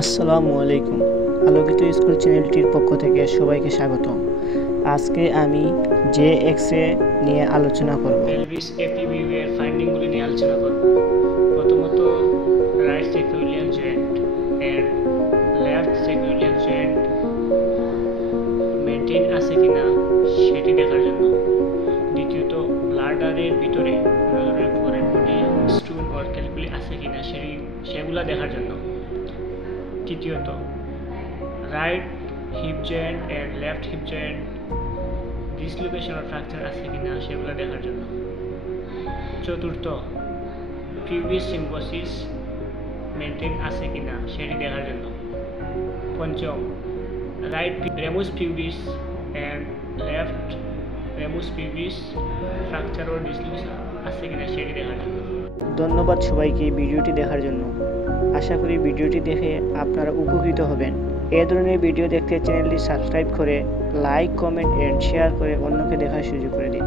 আসসালামু আলাইকুম। আলোকিত স্কুল চ্যানেলটির পক্ষ থেকে সবাইকে স্বাগতম। আজকে আমি যে এক্স-রে নিয়ে আলোচনা করব। পেলভিস এপিভিউ এর ফাইন্ডিংগুলি নিয়ে আলোচনা করব। প্রথমত রাইট সেকুইলিয়াল জয়েন্ট এর লেফট সেকুইলিয়াল জয়েন্ট মেনটেন আছে কিনা সেটি দেখার জন্য। দ্বিতীয়ত ব্লাডারের ভিতরে কোনো ধরনের foreign body stone or calculi আছে কিনা সেগুলা দেখার জন্য। তৃতীয়ত রাইট হিপ জয়েন্ট এর left hip joint dislocation or fracture আছে কিনা সেগুলো দেখার জন্য। চতুর্থ পিউবিস সিম্বোসিস মেনটেন আছে কিনা সেটি দেখার জন্য। পঞ্চম right ramus pubis and left ramus pubis fracture ও ডিসলোকেশন আছে কিনা সেটি দেখার জন্য। ধন্যবাদ সবাইকে ভিডিওটি দেখার জন্য। আশা করি ভিডিওটি দেখে আপনারা উপকৃত হবেন। এই ধরনের ভিডিও দেখতে চ্যানেলটি সাবস্ক্রাইব করে লাইক, কমেন্ট এন্ড শেয়ার করে অন্যকে দেখার সুযোগ করে দিন।